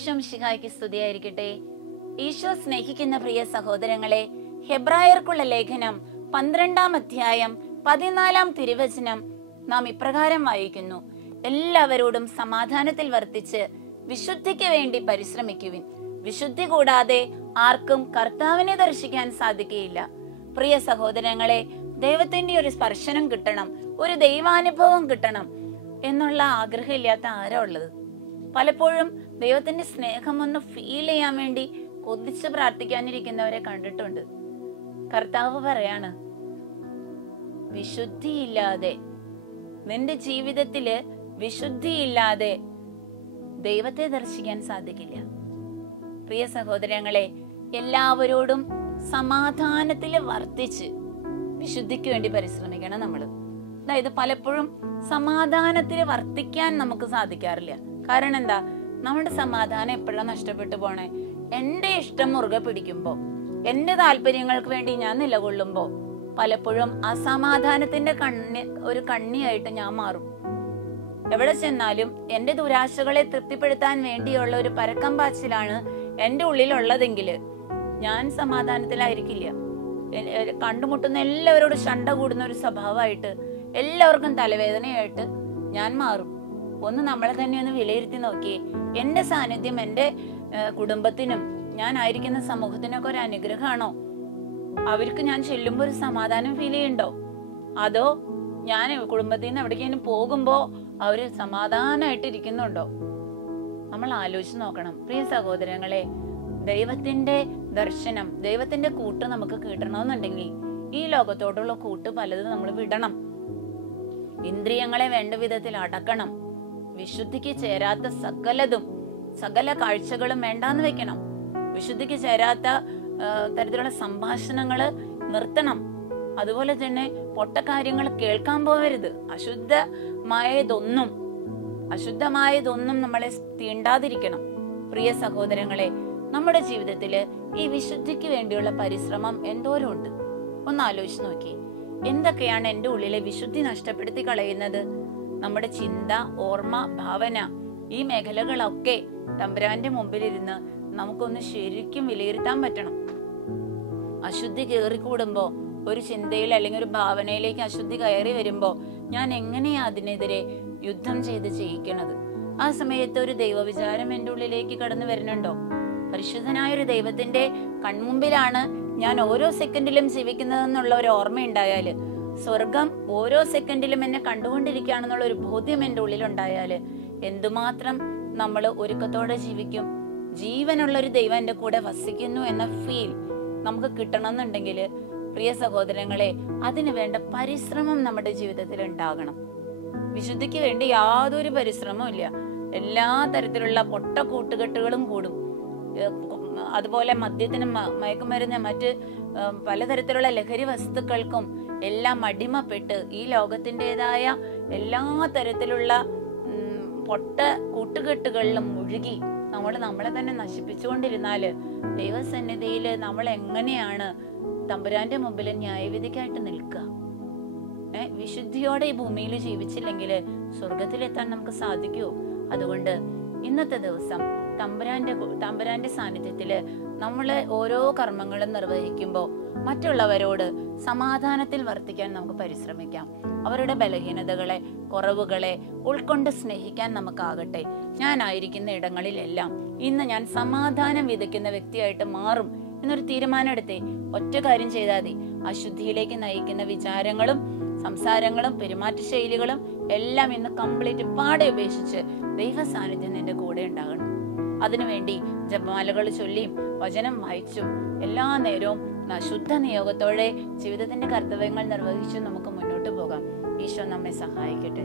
ഈശോ മിശിഹായ്ക്ക് സ്തുതിയായിരിക്കട്ടെ. ഈശോ സ്നേഹിക്കുന്ന പ്രിയ സഹോദരങ്ങളെ, ഹെബ്രായർക്കുള്ള ലേഖനം 12-ാം അധ്യായം 14-ാം തിരുവചനം നാം ഇപ്രകാരം വായിക്കുന്നു: എല്ലാവരോടും സമാധാനത്തിൽ വർത്തിച്ച് വിശുദ്ധിക്ക് വേണ്ടി പരിശ്രമിക്കുവിൻ. വിശുദ്ധി കൂടാതെ ആർക്കും കർത്താവിനെ ദർശിക്കാൻ സാധിക്കുകയില്ല. പ്രിയ സഹോദരങ്ങളെ, ദൈവത്തിന്റെ ഒരു സ്പർശനം കിട്ടണം, ഒരു ദൈവാനുഭവം കിട്ടണം എന്നുള്ള ആഗ്രഹമില്ലാത്ത ആരാ ഉള്ളത്? പലപ്പോഴും ദൈവത്തിന്റെ സ്നേഹം ഒന്ന് ഫീൽ ചെയ്യാൻ വേണ്ടി കൊതിച്ച് പ്രാർത്ഥിക്കാനിരിക്കുന്നവരെ കണ്ടിട്ടുണ്ട്. കർത്താവ് പറയാണ്, വിശുദ്ധിയില്ലാതെ, നിന്റെ ജീവിതത്തില് വിശുദ്ധിയില്ലാതെ ദൈവത്തെ ദർശിക്കാൻ സാധിക്കില്ല. പ്രിയ സഹോദരങ്ങളെ, എല്ലാവരോടും സമാധാനത്തിൽ വർത്തിച്ച് വിശുദ്ധിക്ക് വേണ്ടി പരിശ്രമിക്കണം നമ്മള്. അതായത് പലപ്പോഴും സമാധാനത്തിൽ വർത്തിക്കാൻ നമുക്ക് സാധിക്കാറില്ല. കാരണം എന്താ? നമ്മുടെ സമാധാനം എപ്പോഴാണ് നഷ്ടപ്പെട്ടു പോണേ? എന്റെ ഇഷ്ടം മുറുകെ പിടിക്കുമ്പോ, എന്റെ താല്പര്യങ്ങൾക്ക് വേണ്ടി ഞാൻ നിലകൊള്ളുമ്പോ പലപ്പോഴും അസമാധാനത്തിന്റെ ഒരു കണ്ണിയായിട്ട് ഞാൻ മാറും. എവിടെ ചെന്നാലും എന്റെ ദുരാശകളെ തൃപ്തിപ്പെടുത്താൻ വേണ്ടിയുള്ള ഒരു പരക്കം പാച്ചിലാണ് എന്റെ ഉള്ളിലുള്ളതെങ്കിൽ ഞാൻ സമാധാനത്തിലായിരിക്കില്ല. കണ്ടുമുട്ടുന്ന എല്ലാവരോടും ശണ്ട കൂടുന്ന ഒരു സ്വഭാവമായിട്ട്, എല്ലാവർക്കും തലവേദനയായിട്ട് ഞാൻ മാറും. ഒന്ന് നമ്മളെ തന്നെ ഒന്ന് വിലയിരുത്തി നോക്കിയേ. എന്റെ സാന്നിധ്യം എന്റെ കുടുംബത്തിനും ഞാൻ ആയിരിക്കുന്ന സമൂഹത്തിനൊക്കെ ഒരു അനുഗ്രഹമാണോ? അവർക്ക് ഞാൻ ചെല്ലുമ്പോ ഒരു സമാധാനം ഫീൽ ചെയ്യുന്നുണ്ടോ? അതോ ഞാൻ കുടുംബത്തിൽ നിന്ന് എവിടേക്കും പോകുമ്പോ അവര് സമാധാനമായിട്ട് ഇരിക്കുന്നുണ്ടോ? നമ്മൾ ആലോചിച്ച് നോക്കണം. പ്രിയ സഹോദരങ്ങളെ, ദൈവത്തിന്റെ ദർശനം, ദൈവത്തിന്റെ കൂട്ട് നമുക്ക് കിട്ടണമെന്നുണ്ടെങ്കിൽ ഈ ലോകത്തോടുള്ള കൂട്ട് പലതും നമ്മൾ വിടണം. ഇന്ദ്രിയങ്ങളെ വേണ്ട വിധത്തിൽ അടക്കണം. വിശുദ്ധിക്ക് ചേരാത്ത സകല കാഴ്ചകളും വേണ്ടാന്ന് വെക്കണം. വിശുദ്ധിക്ക് ചേരാത്ത തരത്തിലുള്ള സംഭാഷണങ്ങള് നിർത്തണം. അതുപോലെ തന്നെ പൊട്ടക്കാര്യങ്ങൾ കേൾക്കാൻ പോകരുത്. അശുദ്ധമായതൊന്നും നമ്മളെ തീണ്ടാതിരിക്കണം. പ്രിയ സഹോദരങ്ങളെ, നമ്മുടെ ജീവിതത്തില് ഈ വിശുദ്ധിക്ക് വേണ്ടിയുള്ള പരിശ്രമം എന്തോരം ഉണ്ട്? ഒന്ന് ആലോചിച്ച് നോക്കി. എന്തൊക്കെയാണ് എന്റെ ഉള്ളിലെ വിശുദ്ധി നഷ്ടപ്പെടുത്തി കളയുന്നത്? നമ്മുടെ ചിന്ത, ഓർമ്മ, ഭാവന, ഈ മേഖലകളൊക്കെ തമ്പുരാന്റെ മുമ്പിലിരുന്ന് നമുക്കൊന്ന് ശരിക്കും വിലയിരുത്താൻ പറ്റണം. അശുദ്ധി കയറിക്കൂടുമ്പോ, ഒരു ചിന്തയിൽ അല്ലെങ്കിൽ ഒരു ഭാവനയിലേക്ക് അശുദ്ധി കയറി വരുമ്പോ ഞാൻ എങ്ങനെയാ അതിനെതിരെ യുദ്ധം ചെയ്ത് ചെയ്യിക്കണത്? ആ സമയത്ത് ഒരു ദൈവവിചാരം എന്റെ ഉള്ളിലേക്ക് കടന്നു വരുന്നുണ്ടോ? പരിശുദ്ധനായ ഒരു ദൈവത്തിന്റെ കൺമുമ്പിലാണ് ഞാൻ ഓരോ സെക്കൻഡിലും ജീവിക്കുന്നതെന്നുള്ള ഒരു ഓർമ്മ ഉണ്ടായാല്, സ്വർഗം ഓരോ സെക്കൻഡിലും എന്നെ കണ്ടുകൊണ്ടിരിക്കുകയാണെന്നുള്ള ഒരു ബോധ്യം എന്റെ ഉള്ളിലുണ്ടായാല് എന്തുമാത്രം നമ്മൾ ഒരുക്കത്തോടെ ജീവിക്കും. ജീവനുള്ള ഒരു ദൈവം എന്റെ കൂടെ വസിക്കുന്നു എന്ന ഫീൽ നമുക്ക് കിട്ടണമെന്നുണ്ടെങ്കിൽ, പ്രിയ സഹോദരങ്ങളെ, അതിനു വേണ്ട പരിശ്രമം നമ്മുടെ ജീവിതത്തിൽ ഉണ്ടാകണം. വിശുദ്ധിക്ക് വേണ്ടി യാതൊരു പരിശ്രമവും ഇല്ല. എല്ലാ തരത്തിലുള്ള പൊട്ട കൂട്ടുകെട്ടുകളും കൂടും. അതുപോലെ മദ്യത്തിനും മയക്കുമരുന്ന്, മറ്റ് പലതരത്തിലുള്ള ലഹരി വസ്തുക്കൾക്കും എല്ലാം അടിമപ്പെട്ട് ഈ ലോകത്തിൻ്റെതായ എല്ലാ തരത്തിലുള്ള പൊട്ട കൂട്ടുകെട്ടുകളിലും മുഴുകി നമ്മളെ തന്നെ നശിപ്പിച്ചുകൊണ്ടിരുന്നാല് ദൈവസന്നിധിയില് നമ്മൾ എങ്ങനെയാണ് തമ്പുരാന്റെ മുമ്പിൽ ന്യായവിധിക്കായിട്ട് നിൽക്കുക? വിശുദ്ധിയോടെ ഈ ഭൂമിയിൽ ജീവിച്ചില്ലെങ്കിൽ സ്വർഗത്തിലെത്താൻ നമുക്ക് സാധിക്കുമോ? അതുകൊണ്ട് ഇന്നത്തെ ദിവസം തമ്പുരാന്റെ സാന്നിധ്യത്തില് നമ്മള് ഓരോ കർമ്മങ്ങളും നിർവഹിക്കുമ്പോൾ മറ്റുള്ളവരോട് സമാധാനത്തിൽ വർത്തിക്കാൻ നമുക്ക് പരിശ്രമിക്കാം. അവരുടെ ബലഹീനതകളെ, കുറവുകളെ ഉൾക്കൊണ്ട് സ്നേഹിക്കാൻ നമുക്കാകട്ടെ. ഞാനായിരിക്കുന്ന ഇടങ്ങളിലെല്ലാം ഇന്ന് ഞാൻ സമാധാനം വിതയ്ക്കുന്ന വ്യക്തിയായിട്ട് മാറും എന്നൊരു തീരുമാനം എടുത്തേ. ഒറ്റ കാര്യം ചെയ്താൽ മതി. അശുദ്ധിയിലേക്ക് നയിക്കുന്ന വിചാരങ്ങളും സംസാരങ്ങളും പെരുമാറ്റ ശൈലികളും എല്ലാം ഇന്ന് കംപ്ലീറ്റ് പാടെ ഉപേക്ഷിച്ച് ദൈവ സാന്നിധ്യം നിന്റെ കൂടെ ഉണ്ടാകണം. അതിനുവേണ്ടി ജപമാലകൾ ചൊല്ലിയും വചനം വായിച്ചും എല്ലാ നേരവും ശുദ്ധ നിയോഗത്തോടെ ജീവിതത്തിന്റെ കർത്തവ്യങ്ങൾ നിർവഹിച്ചും നമുക്ക് മുന്നോട്ട് പോകാം. ഈശോ നമ്മെ സഹായിക്കട്ടെ.